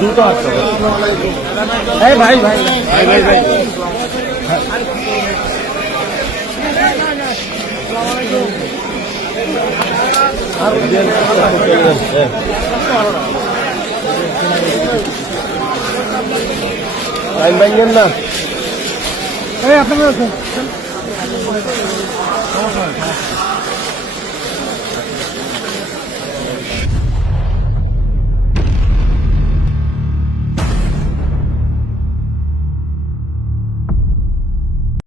দুটো হাত এই ভাই ভাই ভাই ভাই ভাই। লাইন ভাঙবেন না এই আপনাদের আছে